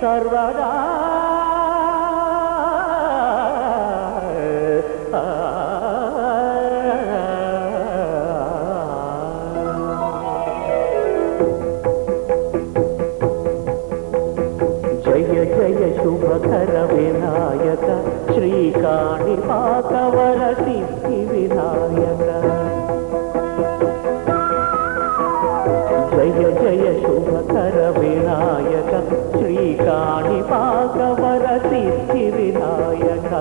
సర్వదా జయ జయ శుభకర వినాయక శ్రీకాణిపాకవర సిద్ధి వినాయక జయ జయ శుభకర వినాయక శ్రీకాణిపాకవర సిద్ధి వినాయక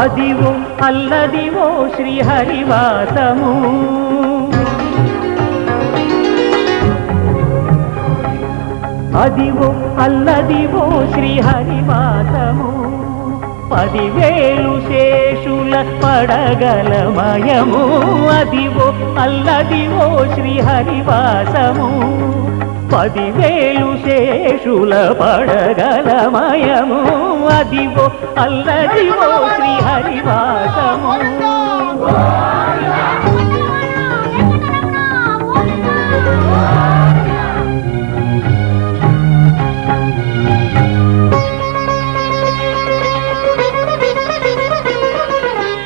అదివో అల్లదివో శ్రీహరివాసము అదివో అల్లదివో శ్రీహరివాసము 10,000 శేషుల పడగలమయము అదివో అల్లదివో శ్రీహరివాసము 10,000 శేషుల పడగలమయము అదివో అల్లదివో శ్రీహరివాసము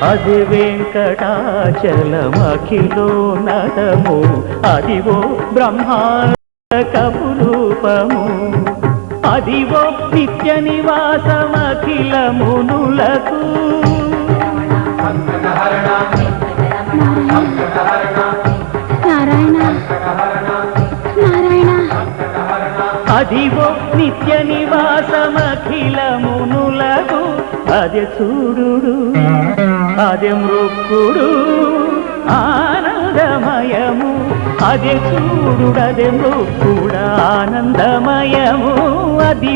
అది వెంకటాచలమఖిలో నటము అదివో బ్రహ్మాండ కపురూపము అదివో నిత్య నివాసమఖిల మునులకు నారాయణ నారాయణ అదివో నిత్య నివాసమఖిల మునులకు అదే చూడు అదే మృక్కుడు ఆనందమయము అదే చూడు అదే మృక్కుడు ఆనందమయము అది